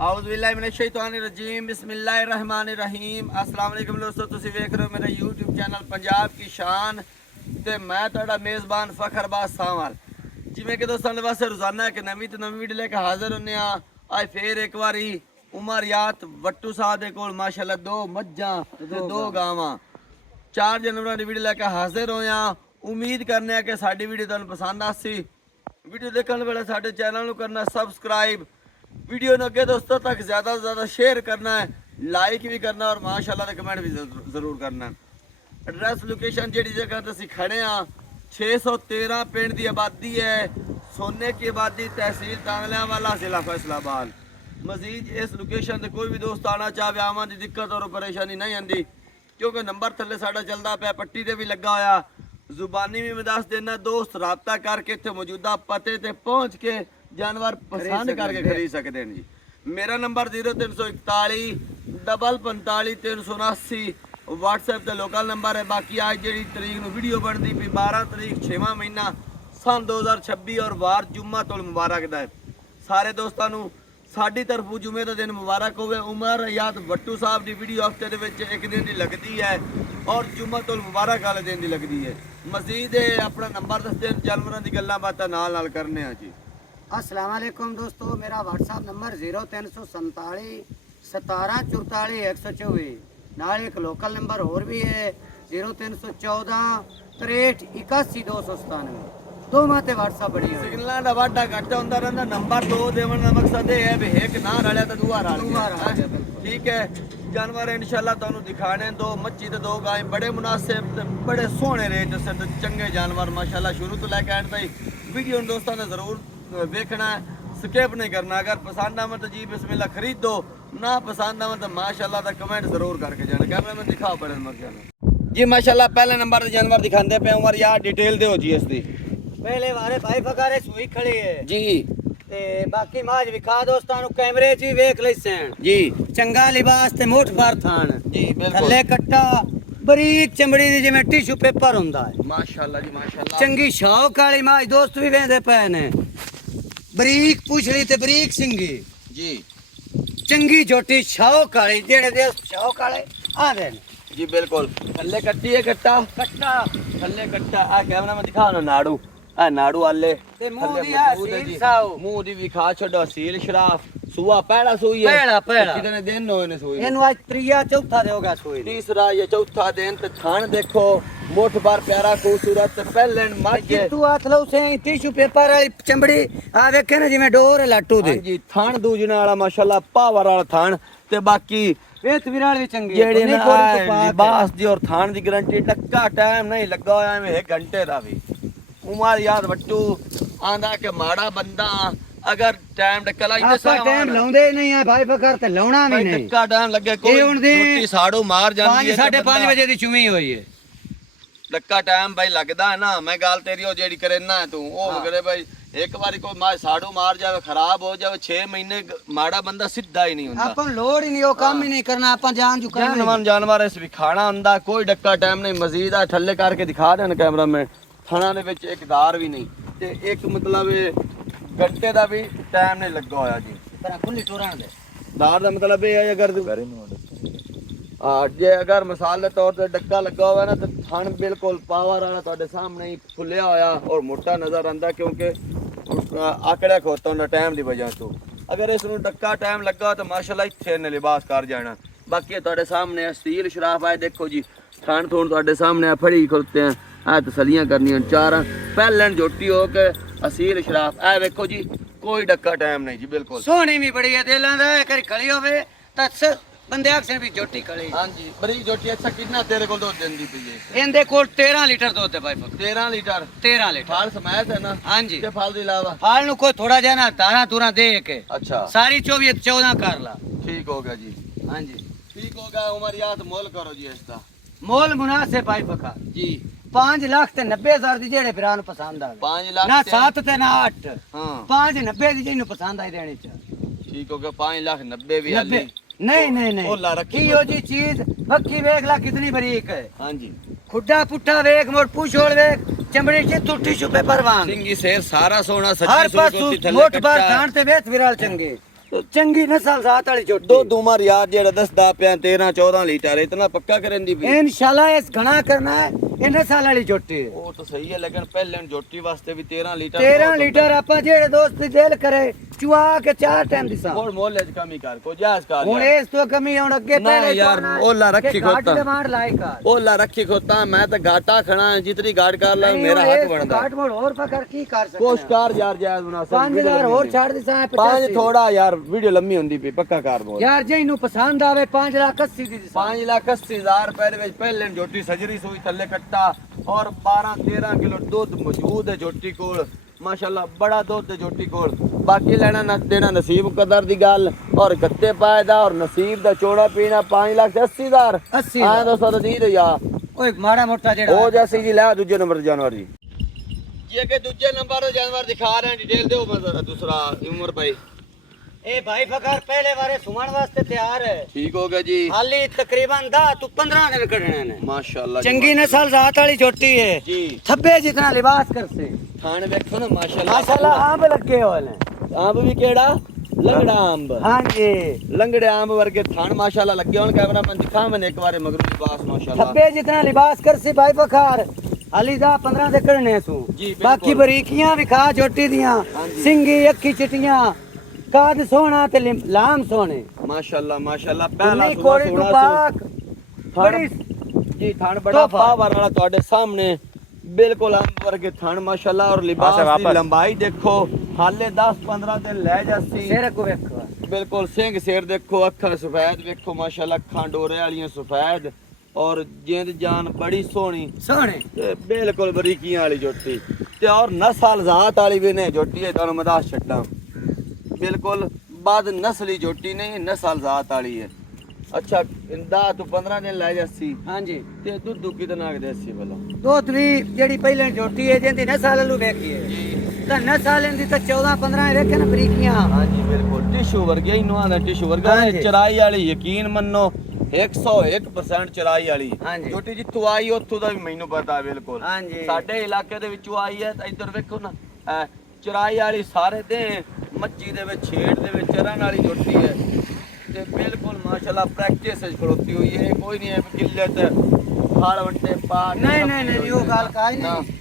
औज़ुबिल्लाहिमिनश्शैतानिर्रजीम बिस्मिल्लाहिर्रहमानिर्रहीम अस्सलाम वालेकुम दोस्तों ਤੁਸੀਂ ਵੇਖ ਰਹੇ ਹੋ ਮੇਰਾ YouTube ਚੈਨਲ ਪੰਜਾਬ ਕੀ ਸ਼ਾਨ ਤੇ ਮੈਂ ਤੁਹਾਡਾ ਮੇਜ਼ਬਾਨ ਫਖਰਬਾਜ਼ ਸਾਵਲ। ਜਿਵੇਂ ਕਿ ਦੋਸਤਾਂ ਦੇ ਵਾਸਤੇ ਰੋਜ਼ਾਨਾ ਇੱਕ ਨਵੀਂ ਤੇ ਨਵੀਂ ਵੀਡੀਓ ਲੈ ਕੇ ਹਾਜ਼ਰ ਹੁੰਨੇ ਆ। ਅੱਜ ਫੇਰ ਇੱਕ ਵਾਰੀ ਉਮਰ ਯਾਤ ਵੱਟੂ ਸਾਹਿਬ ਦੇ ਕੋਲ ਮਾਸ਼ਾਅੱਲਾ ਦੋ ਮੱਝਾਂ ਤੇ ਦੋ ਗਾਵਾਂ 4 ਜਨਵਰੀ ਦੀ ਵੀਡੀਓ ਲੈ ਕੇ ਹਾਜ਼ਰ ਹੋਇਆ। ਉਮੀਦ ਕਰਨੇ ਆ ਕਿ ਸਾਡੀ ਵੀਡੀਓ ਤੁਹਾਨੂੰ ਪਸੰਦ ਆਸੀ। ਵੀਡੀਓ ਦੇਖਣ ਵੇਲੇ ਸਾਡੇ ਚੈਨਲ ਨੂੰ ਕਰਨਾ सब्सक्राइब, वीडियो ने अगे दोस्तों तक ज़्यादा से ज़्यादा शेयर करना है, लाइक भी करना और माशाल्लाह का कमेंट भी ज़रूर करना है। एड्रैस लोकेशन जी जगह तो अं खड़े हाँ 613 पिंड की आबादी है, सोने की आबादी, तहसील तांगलियावाला, जिला फैसलाबाद। मजीद इस लोकेशन से कोई भी दोस्त आना चाहे आवान की दिक्कत और परेशानी नहीं आती क्योंकि नंबर थले साडा चलता पाया, पट्टी से भी लगा होया। जुबानी भी मैं दस देना दोस्त रबता करके इत्थे मौजूदा पते ते पहुँच के जानवर पसंद करके खरीद सकते हैं जी। मेरा नंबर 0341 45 379 व्हाट्सएप ते लोकल नंबर है। बाकी आज जी तरीक नूं वीडियो बनती पई 12 तरीक 6वां महीना सन 2026 और वार जुम्मा तो मुबारक दा है। सारे दोस्तों नूं साडी तरफों जुमे का दिन मुबारक होवे। उमर याद वट्टू साहब की वीडियो हफ्ते दे विच एक दिन की लगती है और जुम्मा तो मुबारक वाले दिन की लगती है। मजीद अपना नंबर दसते जानवरों की गल्लां बातां नाल करने हैं जी। अस्सलाम वालेकुम दोस्तों, मेरा व्हाट्सअप नंबर 0347 17 44 124 नाल एक लोकल नंबर और भी है 0314 63 81 297। दो माते व्हाट्सअप बड़ी है। सिग्नल दा वाडा घट होंदा रहंदा। नंबर दो देवन दा मकसद है भी एक ना रलिया तो दूआ रल गया। ठीक है, जानवर इंशाल्लाह तुहानू दिखाने दो मच्छी ते दो गाय बड़े मुनासिब ते बड़े सोहने रेट से ते चंगे जानवर माशाल्लाह शुरू तो लेके एंड तक वीडियो दोस्तों ने जरूर देखना है, स्किप नहीं करना। अगर पसंद आवे तो जी बिस्मिल्लाह खरीद दो, ना पसंद आवे तो माशाल्लाह दा कमेंट जरूर करके जाना। कैमरा में दिखाओ बड़े मर्जिया जी माशाल्लाह। पहले नंबर ते जानवर दिखांदे पे उमर यार डिटेल दे हो जी इसदी। पहले वाले भाई फकारे सुई खड़ी है जी ते बाकी माज विखा दोस्तां नु कैमरे च भी वेख लैसन जी। चंगा लिबास ते मोठ बार थान जी बिल्कुल। थल्ले कट्टा बरीक चमड़ी दी जिवें टिश्यू पेपर हुंदा है माशाल्लाह जी माशाल्लाह। चंगी शौक वाली माज दोस्त भी वेंदे पे ने। बरीक पुछड़ी ते बरीक सिंगी जी। चंगी झोटी शौक वाली जेड़े दे शौक वाले आंदे ने जी बिल्कुल। थल्ले कट्टी है कट्टा कट्टा थल्ले कट्टा आ कैमरा में दिखाओ ना नाड़ू आ नाड़ू आले ते मुंह थल्ले दी मजबूत है हसील जी। साओ मुंह दी विखा छोड़ो सील शराफ सुआ पहला सुई है। पहला कितने दिन होए ने सुई एनु आज त्रिया चौथा दे होगा सोई तीसरा या चौथा दिन ते थान देखो मोठ बार प्यारा खूबसूरत पहले मज जे तू हाथ लो से टिश्यू पेपर वाली चमड़ी आ वेखे ना जिवें डोर लाटू दे जी। थान दूजने वाला माशाल्लाह पावर वाला थान ते बाकी वेत विराल भी चंगी जेड़ी ना लिबास दी और थान दी गारंटी टक्का टाइम नहीं लगा होया में 1 घंटे दा भी। उमर यार वट्टू आंदा के माड़ा बंदा अगर टाइम टक्का लाई ते आपा टाइम लाउंदे नहीं है भाई फकर ते लाउणा भी नहीं। टक्का टाइम लगे कोई रोटी साड़ो मार जांदी है 5 5:30 बजे दी चुमी होई है। टक्का टाइम भाई लगदा है ना। मैं गाल तेरी ओ जेड़ी करे ना तू ओ करे भाई एक बारी कोई मार साड़ो मार जावे खराब हो जावे 6 महीने माड़ा बंदा सीधा ही नहीं हुंदा। आपन लोड ही नहीं ओ काम ही नहीं करना आपन जान चुका है। जानवर इस भी खाना हुंदा कोई डक्का टाइम नहीं। मजीद आ थल्ले करके दिखा देन कैमरा में। थाना दे विच एक दार भी नहीं ते एक मतलब घंटे दा भी टाइम नहीं लगा होया जी। पर खुली टोरान दे दार दा मतलब ये है अगर जे अगर मिसाल के तौर पर डक्का लगा हुआ ना तो थान बिल्कुल पावर वाला तुहाडे सामने ही फुलिया होया और मोटा नजर आंदा क्योंकि आकड़िया खोता होंदा टाइम की वजह तो। अगर इस डक्का टाइम लगा तो माशाल्लाह इत्थे ने लिबास कर जाना। बाकी तुहाडे सामने स्टील शराफ है देखो जी। थान थोन तुहाडे सामने फड़ी खोलते हैं आ तसलियां करनियां चार पहलन जोटी हो के असील शराफ ए देखो जी। कोई डक्का टाइम नहीं जी बिल्कुल। सोहनी भी बड़ी है दिलां दा करी खड़ी होवे तस बंदे आखसे भी जोटी खड़ी। हां जी बड़ी जोटी। अच्छा कितना तेरे को दूध देंदी पई है? इनदे कोल 13 लीटर दूध है भाई फकर 13 लीटर 13 लीटर फाल समायत है ना। हां जी ते फाल दे अलावा हाल नु कोई थोड़ा जाना तारा तुरा दे के अच्छा सारी 24 14 कर ला। ठीक हो गया जी। हां जी ठीक हो गया। उमर याद मोल करो जी इसका मोल मुनासिब भाई फकर जी। 5 लाख ते 90,000 दी जेड़े भरा नु पसंद आवे 5 लाख ना 7 ते ना 8 हां 590 दी जिन्नु पसंद आई देनी च। ठीक हो गया। 5 लाख 90 भी आली नहीं नहीं नहीं ओला रखी की हो जी चीज मक्खी वेख ला कितनी बरीक है। हां जी खुड्डा पुट्ठा वेख मोड़ पूछोड़ वेख चमड़ी की टूटी छुपे परवान सिंगी शेर सारा सोना हर सच्ची पास सोची मोट बार थान ते वेथ विराल चंगे चंगी नस्ल जात वाली झोटी दुध उमर यार जेड़ा दसदा पिया 13-14 लीटर इतना पक्का करन दी भी इंशाल्लाह इस घना करना है ये नस्ल वाली झोटी है। वो तो सही है लेकिन पहले झोटी वास्ते भी 13 लीटर 13 लीटर आपा जेड़े दोस्त दिल करे चुआ के 4 टाइम दिसा और मोले च कमी कर को जायज कर हुन यार। इस तो कमी हुन अगे ना पहले यार, ओला रखी खोता। डिमांड लाई का ओला रखी खोता मैं तो घाटा खड़ा है जितनी घाट कर ला मेरा हक बनदा काट मोड़ और पकड़ की कर सकते कोश कर यार जायज मुनासिब 5000 और छाड़ दिसा 5 थोड़ा यार वीडियो लंबी होंदी पई पक्का कर बोल यार जे इनु पसंद आवे 5,80,000 दी दिसा 5,80,000 रुपए ਦੇ ਵਿੱਚ ਪਹਿਲੇ ਝੋਟੀ ਸਜਰੀ ਸੂਈ ਥੱਲੇ ਕੱਟਾ ਔਰ 12-13 ਕਿਲੋ ਦੁੱਧ ਮੌਜੂਦ ਹੈ ਝੋਟੀ ਕੋਲ ਮਾਸ਼ਾਅੱਲਾ ਬੜਾ ਦੁੱਧ ਹੈ ਝੋਟੀ ਕੋਲ ਬਾਕੀ ਲੈਣਾ ਨਾ ਦੇਣਾ ਨਸੀਬ ਕਦਰ ਦੀ ਗੱਲ ਔਰ ਗੱਤੇ ਪਾਏ ਦਾ ਔਰ ਨਸੀਬ ਦਾ ਚੋੜਾ ਪੀਣਾ 5,80,000 80,000 ਆਇਆ ਦੋਸਤੋ ਦੀ ਦੇ ਯਾ ਓਏ ਮਾੜਾ ਮੋਟਾ ਜਿਹੜਾ ਹੋ ਜਾਸੀ ਜੀ ਲੈ ਦੂਜੇ ਨੰਬਰ ਦੇ ਜਾਨਵਰ ਜੀ ये के दूसरे नंबर पे जानवर दिखा रहे हैं डिटेल दो मगर दूसरा उमर भाई ए भाई फकर पहले बारे सुमन वास्ते तैयार है ठीक हो गया जी हाली तकरीबन 10 तो 15 दिन कढ़ने ने माशाल्लाह चंगी नस्ल जात वाली छोटी है जी थब्बे जितना लिबास कर से थान देखो ना माशाल्लाह माशाल्लाह आंब लगे हुए ने आंब भी केड़ा लंगड़ा आंब हां जी लंगड़े आंब वर्गे थान माशाल्लाह लगे होन कैमरा मैन दिखा मैंने एक बार मगरू लिबास माशाल्लाह थब्बे जितना लिबास कर से भाई फकर हाली 10-15 दे कढ़ने सु जी, बिल्कुल। बाकी बरीकियां विखा छोटी दियां हाँ जी। सिंगी अखी चिटियां काद सोना ते लाम सोने माशाल्लाह माशाल्लाह पहला नहीं कोड़ी तू पाक बड़ी जी थान बड़ा तोहफा। पावर वाला ਤੁਹਾਡੇ सामने बिल्कुल आंब वर्गे थान माशाल्लाह और लिबास की लंबाई देखो हाले 10-15 दिन ले जासी शेर को वेखो बिल्कुल सिंह सिर देखो अखा सफेद देखो माशाल्लाह अखा डोरे वालियां सफेद और जिंद जान बड़ी सोहनी सोने ते बिल्कुल बरीकियां वाली झोटी ते और नस्ल जात वाली भी ने झोटी है ਤੁਹਾਨੂੰ ਮੈਂ ਦੱਸ ਛੱਡਾਂ बिल्कुल बाद नस्ली झोटी नहीं नस्ल जात वाली है अच्छा 10 ਤੋਂ 15 दिन ਲੈ ਜਾਸੀ हां जी ਤੇ ਦੁੱਧ ਕਿਤਨਾ ਦੇਸੀ ਭਲਾ ਦੁੱਧ ਵੀ ਜਿਹੜੀ ਪਹਿਲਾਂ ਛੋਟੀ ਹੈ ਜਿੰਦੀ ਨਸਲ ਨੂੰ ਵੇਖੀਏ ਜੀ ਤਾਂ ਨਸਲ ਦੀ ਤਾਂ 14-15 ਵੇਖੇ ਨਾ ਬਰੀਕੀਆਂ ਹਾਂਜੀ ਬਿਲਕੁਲ ਟਿਸ਼ੂ ਵਰਗਾ ਹੀ ਨਵਾਂ ਦਾ ਟਿਸ਼ੂ ਵਰਗਾ ਹਾਂਜੀ। ਚਰਾਈ ਵਾਲੀ ਯਕੀਨ ਮੰਨੋ 101% ਚਰਾਈ ਵਾਲੀ ਹਾਂਜੀ। ਛੋਟੀ ਜਿੱਥੋਂ ਆਈ ਉੱਥੋਂ ਦਾ ਵੀ ਮੈਨੂੰ ਪਤਾ ਹੈ ਬਿਲਕੁਲ ਹਾਂਜੀ। ਸਾਡੇ ਇਲਾਕੇ ਦੇ ਵਿੱਚੋਂ ਆਈ ਹੈ ਤਾਂ ਇੱਧਰ ਵੇਖੋ ਨਾ ਚਰਾਈ ਵਾਲੀ ਸਾਰੇ ਤੇ ਮੱਛੀ ਦੇ ਵਿੱਚ ਛੇੜ ਦੇ ਵਿੱਚ ਚਰਨ ਵਾਲੀ ਛੋਟੀ ਹੈ ਤੇ ਬਿਲਕੁਲ ਮਾਸ਼ਾਅੱਲਾ ਪ੍ਰੈਕਟਿਸ ਵਿੱਚ ਖੜੋਤੀ ਹੋਈ ਹੈ ਕੋਈ ਨਹੀਂ ਹੈ ਕਿੱਲਤ ਖਾਲ ਵੰਟੇ ਪਾ ਨਹੀਂ ਨਹੀਂ ਨਹੀਂ ਉਹ ਗੱਲ ਕਾਈ ਨਹੀਂ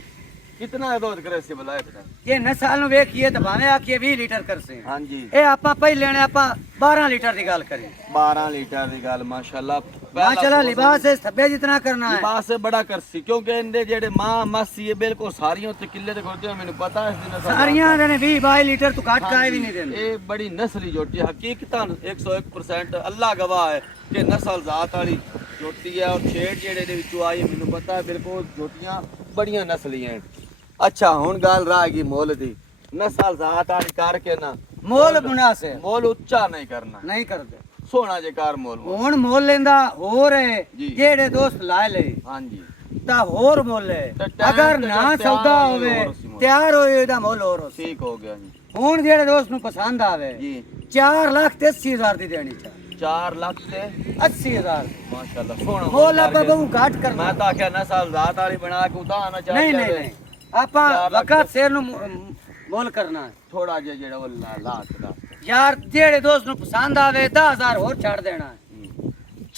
कितना दूध करे से बुलाए बेटा ਜੇ ਨਸਲ ਨੂੰ ਵੇਖੀਏ ਤਾਂ ਭਾਵੇਂ ਆਖੀਏ 20 ਲੀਟਰ ਕਰਸੇ हाँ जी ਇਹ ਆਪਾਂ ਪਹਿਲੇ ਨੇ ਆਪਾਂ 12 ਲੀਟਰ ਦੀ ਗੱਲ ਕਰੀ 12 लीटर की गल माशाल्लाह माशाल्लाह लिबास है थब्बे जितना करना है लिबास है बड़ा करसी क्योंकि इनके जेडे मां मासी है बिल्कुल सारियां उत्ते किले ते खोलते मैंने पता है इस दिन ਸਾਰੀਆਂ ਦੇ ਨੇ 20-22 ਲੀਟਰ ਤੋਂ ਘੱਟ ਕਾਏ ਵੀ ਨਹੀਂ ਦੇਣੇ ये बड़ी नस्ली जोटी हकीकतन 101% अल्लाह गवाह है कि नस्ल जात वाली जोटी है और छेड़ जेडे दे विचों आई मैंने पता है बिल्कुल जोटियां बड़ियां नस्ली हैं अच्छा हुन गल रह गई मोल दी नस्ल जात वाली करके ना मोल मुनासिब मोल उच्चा नहीं करना ਨਹੀਂ ਕਰਦੇ सोना जे कार मोल ਹੁਣ ਮੁੱਲ ਲੈਂਦਾ ਹੋਰ ਹੈ ਜੀ। ਜਿਹੜੇ ਦੋਸਤ ਲਾਏ ਲੈ हाँ जी ਤਾਂ ਹੋਰ ਮੁੱਲ ਹੈ ਤੇ ਟਾਈਮ ਅਗਰ ਤੇ ਨਾ ਜਦ ਸੌਦਾ ਤਿਆਰ ਹੋਵੇ ਹੋਏ ਹੋਰ ਸੀ ਮੁੱਲ। ਤਿਆਰ ਹੋਏ ਇਹਦਾ ਮੁੱਲ ਹੋਰ ਹੋ ठीक हो गया जी ਹੁਣ ਜਿਹੜੇ ਦੋਸਤ ਨੂੰ ਪਸੰਦ ਆਵੇ जी 4,80,000 ਦੀ ਦੇਣੀ ਚਾਹੀਦੀ 4 लाख से 80,000 माशाल्लाह सोना ਮੁੱਲ ਆਪਾਂ ਬਹੁਤ ਘੱਟ मैं ਕਰਨਾ तो आख्या नस्ल जात वाली बना के उतारना चाहता ਨਹੀਂ ਨਹੀਂ ਨਹੀਂ ਆਪਾਂ 4 ਲੱਖ ਵਕਤ ਸਿਰ ਨੂੰ ਮੁੱਲ ਕਰਨਾ ਹੈ थोड़ा जे जेड़ा वो लाख दा ਯਾਰ ਜਿਹੜੇ ਦੋਸਤ ਨੂੰ ਪਸੰਦ ਆਵੇ 10,000 ਹੋਰ ਛੱਡ ਦੇਣਾ ਹੈ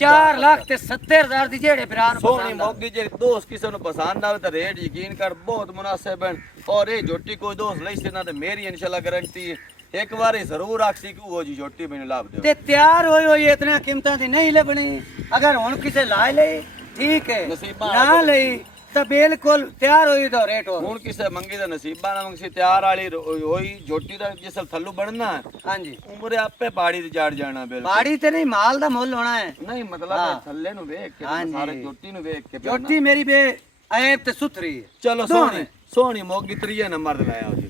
4,70,000 ਦੀ ਜਿਹੜੇ ਭਰਾ ਨੂੰ सोनी ਪਸੰਦ ਆਵੇ मोगी जे दोस्त किसी नु पसंद आवे तो रेट यकीन कर बहुत मुनासिब है और ये झोटी कोई दोस्त लई से ना तो मेरी इंशाल्लाह गारंटी है एक बार जरूर आखसी कि वो जी झोटी मैंने लाभ दे ਤੇ ਤਿਆਰ ਹੋਈ ਹੋਈ ਇਤਨਾ ਕੀਮਤਾਂ ਦੀ ਨਹੀਂ ਲੱਭਣੀ ਅਗਰ ਹੁਣ ਕਿਸੇ ਲਾਏ ਲਈ ਠੀਕ ਹੈ ਨਸੀਬਾਂ ਨਾ ਵਾਲਾ ਲਈ ਤਾਂ ਬਿਲਕੁਲ ਤਿਆਰ ਹੋਈ ਦਾ ਰੇਟ ਹੋ ਹੁਣ ਕਿਸੇ ਮੰਗੀ ਦਾ ਨਸੀਬਾਂ ਨਾ ਮੰਗਸੀ ਤਿਆਰ ਵਾਲੀ ਹੋਈ ਝੋਟੀ ਦਾ ਜਿਸਲ ਥੱਲੂ ਬਣਨਾ ਹਾਂਜੀ ਉਮਰੇ ਆਪੇ ਬਾੜੀ ਤੇ ਜੜ ਜਾਣਾ ਬਿਲਕੁਲ ਬਾੜੀ ਤੇ ਨਹੀਂ ਮਾਲ ਦਾ ਮੁੱਲ ਹੋਣਾ ਹੈ ਨਹੀਂ ਮਤਲਬ ਹਾਂ। ਇਹ ਥੱਲੇ ਨੂੰ ਵੇਖ ਕੇ ਹਾਂਜੀ। ਸਾਰੇ ਝੋਟੀ ਨੂੰ ਵੇਖ ਕੇ ਪਿਆ ਨਾ। ਜੋਟੀ ਮੇਰੀ ਬੇ ਐਬ ਤੇ ਸੁਥਰੀ ਹੈ ਚਲੋ ਦੋਨੇ। ਸੋਹਣੀ ਸੋਹਣੀ ਮੋਗੀ ਤੀਜੇ ਨੰਬਰ ਤੇ ਲਾਇਆ ਜੀ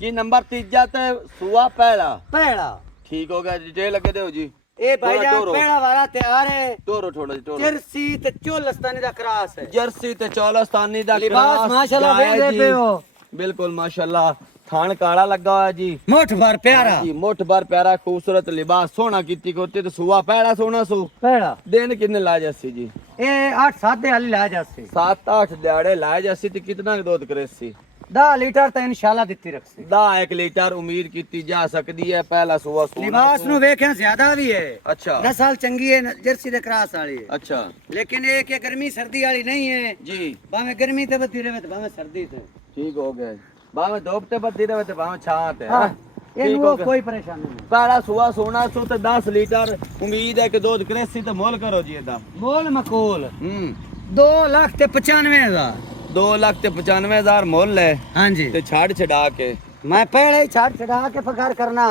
ਜੀ ਨੰਬਰ ਤੀਜਾ ਤੇ ਸੂਆ ਪਹਿਲਾ ਪਹਿਲਾ ਠੀਕ ਹੋ ਗਿਆ ਡਿਟੇਲ ਲੱਗੇ ਦਿਓ ਜੀ ਇਹ ਭਾਈ ਥੋੜਾ ਜਾਨ ਢੋਰੋ। ਪਹਿਲਾ ਵਾਲਾ ਤਿਆਰ ਹੈ ਟੋਰੋ ਥੋੜਾ ਜੀ ਟੋਰੋ ਜਰਸੀ ਤੇ ਚੋਲਸਤਾਨੀ ਦਾ ਕਰਾਸ ਹੈ ਜਰਸੀ ਤੇ ਚੌਲਸਤਾਨੀ ਦਾ ਲਿਬਾਸ ਕਰਾਸ ਮਾਸ਼ਾਅੱਲਾ ਗਾਇ ਵੇਖਦੇ ਜੀ। ਪਏ ਹੋ ਬਿਲਕੁਲ ਮਾਸ਼ਾਅੱਲਾ ਥਾਣ ਕਾਲਾ ਲੱਗਾ ਹੋਇਆ ਜੀ ਮੁੱਠ ਭਰ ਪਿਆਰਾ ਜੀ ਮੁੱਠ ਭਰ ਪਿਆਰਾ ਖੂਬਸੂਰਤ ਲਿਬਾਸ ਸੋਹਣਾ ਕੀਤੀ ਕੋਤੇ ਤੇ ਸੂਆ ਪਹਿਲਾ ਸੋਹਣਾ ਸੂ ਪਹਿਲਾ ਦਿਨ ਕਿੰਨੇ ਲਾ ਜਾਸੀ ਜੀ ਇਹ 8-7 ਦੇ ਹਾਲੀ ਲਾ ਜਾਸੇ 7-8 ਦਿਹਾੜੇ ਲਾ ਜਾਸੀ ਤੇ ਕਿਤਨਾ ਕੁ ਦੁੱਧ ਕਰੇ ਸੀ 10 ਲੀਟਰ ਤਾਂ ਇਨਸ਼ਾਅੱਲਾ ਦਿੱਤੀ ਰੱਖਸੇ। 1 ਲੀਟਰ ਉਮੀਦ ਕੀਤੀ ਜਾ ਸਕਦੀ ਹੈ। ਪਹਿਲਾ ਸੂਆ ਸੋਨਾ ਲਿਬਾਸ ਨੂੰ ਵੇਖਿਆ ਜ਼ਿਆਦਾ ਵੀ ਹੈ। ਅੱਛਾ नस्ल चंगी है, जर्सी दे क्रास वाली है, ਅੱਛਾ लेकिन ये कि गर्मी सर्दी वाली नहीं है। ਜੀ भावे गर्मी ते बत्ती रहे भावे सर्दी ते। ਠੀਕ ਹੋ ਗਿਆ ਬਾਵੇਂ ਧੁੱਪ ਤੇ ਬੱਦੀ ਰਵੇ ਤੇ ਬਾਵੇਂ ਛਾਂ ਤੇ हाँ, ठीक इनको हो गया। कोई परेशानी नहीं। ਪਹਿਲਾ ਸੂਆ ਸੋਨਾ ਸੋ ਤੇ 10 ਲੀਟਰ ਉਮੀਦ ਹੈ ਕਿ ਦੁੱਧ ਕਰੇਸੀ ਤੇ ਮੁੱਲ ਕਰੋ ਜੀ ਇਹਦਾ। मोल मकूल ਹੂੰ 2,95,000। 2,95,000 ਮੁੱਲ ਹੈ हाँ जी, ਤੇ ਛੱਡ ਛਡਾ ਕੇ मैं पहले ही छाड़ छड़ा के फकार करना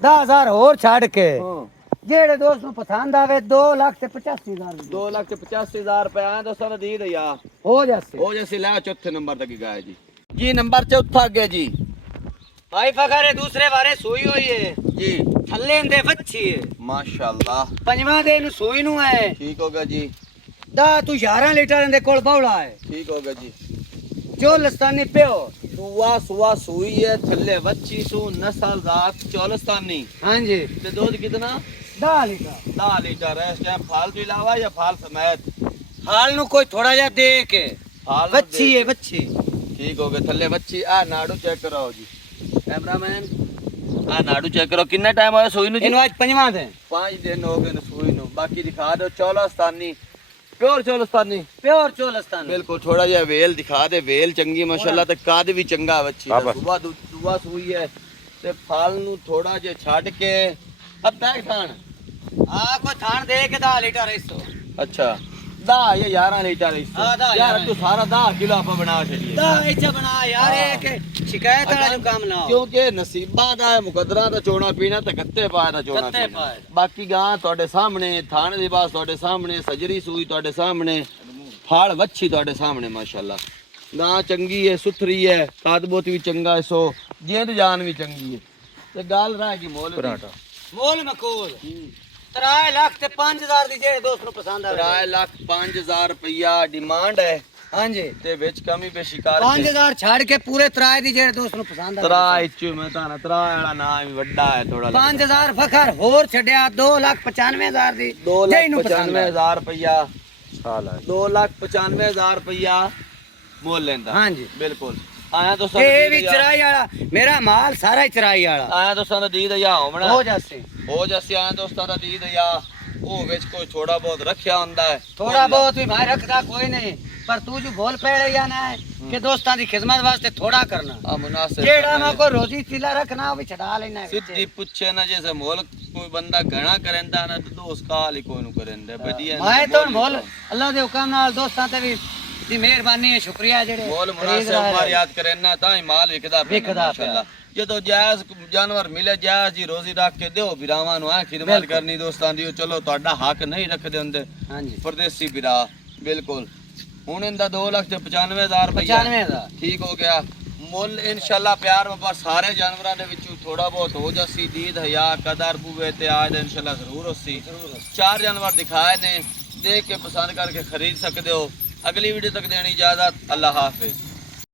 10,000 और छाड़ के ਹਾਂ जेड़े दोस्त ਨੂੰ पसंद आवे 2,85,000 2,85,000 ਰੁਪਏ ਆਏ ਦੋਸਤਾਂ ਨੇ ਦੇ ਦਿਆ हो जासे। ਉਹ ਜੈਸੇ ਲੈ ਚੌਥੇ ਨੰਬਰ ਤੱਕ ਗਏ ਜੀ। ਜੀ ਨੰਬਰ ਚੌਥਾ ਗਿਆ ਜੀ। भाई फकारे दूसरे बारे सुई हुई है, ਜੀ थल्ले दे बच्ची है, ਮਾਸ਼ਾਅੱਲਾ पंजवा दे नु सुई नु है। ਠੀਕ ਹੋ ਗਿਆ ਜੀ। दा तू 11 लीटर दे कोल बौला है, ਠੀਕ ਹੋ ਗਿਆ ਜੀ। जो लस्तानी प्यो। ਸੂਆ ਸੂਈ ਹੈ ਥੱਲੇ ਬੱਚੀ ਸੂ ਨਸਲ ਜ਼ਾਤ ਚੌਲਸਤਾਨੀ हाँ जी, ਤੇ ਦੁੱਧ ਕਿਤਨਾ 10 लीटर। 10 ਲੀਟਰ ਹੈ। ਇਸ ਟਾਈਮ ਫਾਲ ਤੋਂ ਇਲਾਵਾ ਜਾਂ ਫਾਲ ਸਮੇਤ हाल नु कोई थोड़ा जा दे के ਫਾਲ ਨੂੰ बच्ची ਦੇ- है बच्ची। ਠੀਕ ਹੋ ਗਿਆ ਥੱਲੇ ਬੱਚੀ ਆ ਨਾੜੂ ਚੈੱਕ ਕਰਾਓ ਜੀ ਕੈਮਰਾਮੈਨ ਆ ਨਾੜੂ ਚੈੱਕ ਕਰੋ ਕਿੰਨਾ ਟਾਈਮ ਹੋਇਆ ਸੂਈ ਨੂੰ ਜੀ। इनु आज पंजवा दे 5 ਦਿਨ ਹੋ ਗਏ ਨੇ ਸੂਈ ਨੂੰ। ਬਾਕੀ ਦਿਖਾ ਦਿਓ ਚੌਲਸਤਾਨੀ ਪਿਓਰ ਚੌਲਸਤਾਨੀ प्योर चोलस्तान। ਬਿਲਕੁਲ। ਥੋੜਾ ਜਿਹਾ ਵੇਲ ਦਿਖਾ ਦੇ। ਵੇਲ ਚੰਗੀ ਮਾਸ਼ਾਅੱਲਾ ਤੇ ਕੱਦ ਵੀ ਚੰਗਾ ਬੱਚੀ ਦਾ। ਸੁਬਾ ਦੁਆ ਸੂਈ ਹੈ ਤੇ ਫਲ ਨੂੰ ਥੋੜਾ ਜਿਹਾ ਛੱਡ ਕੇ ਅੱਧਾ ਖਾਣ। आ कोई थान दे के 10 लीटर है इसो। ਅੱਛਾ 10 ਜਾਂ 11 ਲੀਟਰ ਇਸ ਹਾਂ, 10 ਯਾਰ 11 ਤੂੰ ਸਾਰਾ 10 ਕਿਲੋ ਆਪਾਂ ਬਣਾ ਛੜੀਏ। 10 इच्छा बना यार, ये के शिकायत वाला जो काम ना हो। ਕਿਉਂਕਿ ਨਸੀਬਾਂ ਦਾ ਹੈ, ਮੁਕੱਦਰਾਂ ਦਾ ਚੋਣਾ ਪੀਣਾ ਤੇ ਗੱਤੇ ਪਾਏ ਦਾ ਚੋਣਾ ਗੱਤੇ ਪੀਣਾ। ਪਾਏ ਦਾ। ਬਾਕੀ ਗਾਂ ਤੁਹਾਡੇ ਸਾਹਮਣੇ, ਥਾਣੇ ਦੀ ਬਾਸ ਤੁਹਾਡੇ ਸਾਹਮਣੇ, ਸਜਰੀ ਸੂਈ ਤੁਹਾਡੇ ਸਾਹਮਣੇ, ਫਲ ਵੱਛੀ ਤੁਹਾਡੇ ਸਾਹਮਣੇ ਮਾਸ਼ਾਅੱਲਾ। ਗਾਂ ਚੰਗੀ ਹੈ, ਸੁਥਰੀ ਹੈ, ਕਾਦਬੋਤ ਵੀ ਚੰਗਾ ਹੈ, ਸੋ ਜਿੰਦ ਜਾਨ ਵੀ ਚੰਗੀ ਹੈ। ਤੇ ਗੱਲ ਰਹਿ ਗਈ ਮੋਲ ਦੀ। मोल मकूल 3 लाख ते 5,000 दी जेड़े दोस्त नु पसंद आवे। 3,05,000 ਰੁਪਇਆ ਡਿਮਾਂਡ ਹੈ हां जी, ਤੇ ਵਿੱਚ ਕਮੀ ਪੇਸ਼ੀ ਕਰ 5,000 छाड़ के पूरे 3 दी जेड़े दोस्त नु पसंद आवे। ਤਰਾ ਇੱਚੂ ਮੈਂ ਤਾਂ ਤਰਾ ਵਾਲਾ ਨਾਮ ਵੀ ਵੱਡਾ ਹੈ ਥੋੜਾ 5,000 फखर होर छड्या 2,95,000 दी। जेई नु पसंद आवे। 2,95,000 ਰੁਪਇਆ 2,95,000 ਰੁਪਇਆ ਮੁੱਲ ਲੈਂਦਾ। हां जी, ਬਿਲਕੁਲ। ਆਇਆ ਦੋਸਤਾਂ ये भी चराई वाला मेरा माल सारा ही चराई वाला ਆਇਆ ਦੋਸਤਾਂ ਦਾ ਦੀਦ ਜਾਂ ਹੋਣਾ हो जासे। ਹੋ ਜੈਸੇ ਆਇਆ ਦੋਸਤਾਂ ਦਾ ਦੀਦ ਜਾਂ ਉਹ ਵਿੱਚ ਕੋਈ ਥੋੜਾ ਬਹੁਤ ਰੱਖਿਆ ਹੁੰਦਾ ਹੈ। थोड़ा बहुत भी भाई रखदा कोई नहीं, पर तू जो बोल पेड़े या ना है कि दोस्तां दी खिदमत वास्ते थोड़ा करना। ਆ ਮੁਨਾਸਿਬ जेड़ा मैं कोई रोजी तिला रखना वो भी छड़ा लेना है। ਸਿੱਧੀ ਪੁੱਛੇ ਨਾ ਜੈਸੇ ਮੁੱਲ ਕੋਈ ਬੰਦਾ ਘਣਾ ਕਰਦਾ ਨਾ ਤੇ ਦੋਸਤ ਕਾਲ ਹੀ ਕੋਈ ਨੂੰ ਕਰਦਾ ਵਧੀਆ मैं तो बोल अल्लाह दे हुक्म नाल दोस्तां ते भी दी मेहरबानी है, शुक्रिया जेड़े मोल खरीद मुनासिब रहे मार हैं। याद करना ता ही माल विकदा विकदा माशाअल्लाह। ਜਦੋਂ ਜਾਇਜ਼ ਜਾਨਵਰ ਮਿਲੇ ਜਾਇਜ਼ ਜੀ ਰੋਜ਼ੀ ਰੱਖ ਕੇ ਦਿਓ ਵੀਰਾਵਾਂ ਨੂੰ ਆ ਖਿਦਮਤ ਕਰਨੀ ਦੋਸਤਾਂ ਦੀ। ਚਲੋ ਤੁਹਾਡਾ ਹੱਕ ਨਹੀਂ ਰੱਖਦੇ ਹੁੰਦੇ हाँ जी, ਪਰਦੇਸੀ ਵੀਰਾ। ਬਿਲਕੁਲ। ਹੁਣ ਇਹਦਾ 2,95,000 ਰੁਪਇਆ 95,000 ਠੀਕ ਹੋ ਗਿਆ ਮੁੱਲ। ਇਨਸ਼ਾਅੱਲਾ ਪਿਆਰ ਵਫਾ ਸਾਰੇ ਜਾਨਵਰਾਂ ਦੇ ਵਿੱਚੋਂ ਥੋੜਾ ਬਹੁਤ ਹੋ ਜਾਸੀ। ਦੀਦ ਹਯਾ ਕਦਰ ਬੂਵੇ ਤੇ ਆਜ ਇਨਸ਼ਾਅੱਲਾ ਜ਼ਰੂਰ ਹੋਸੀ। 4 ਜਾਨਵਰ ਦਿਖਾਏ ਨੇ, ਦੇਖ ਕੇ ਪਸੰਦ ਕਰਕੇ ਖਰੀਦ ਸਕਦੇ ਹੋ। ਅਗਲੀ ਵੀਡੀਓ ਤੱਕ ਦੇਣੀ ਇਜਾਜ਼ਤ। ਅੱਲਾਹ ਹਾਫਿਜ਼।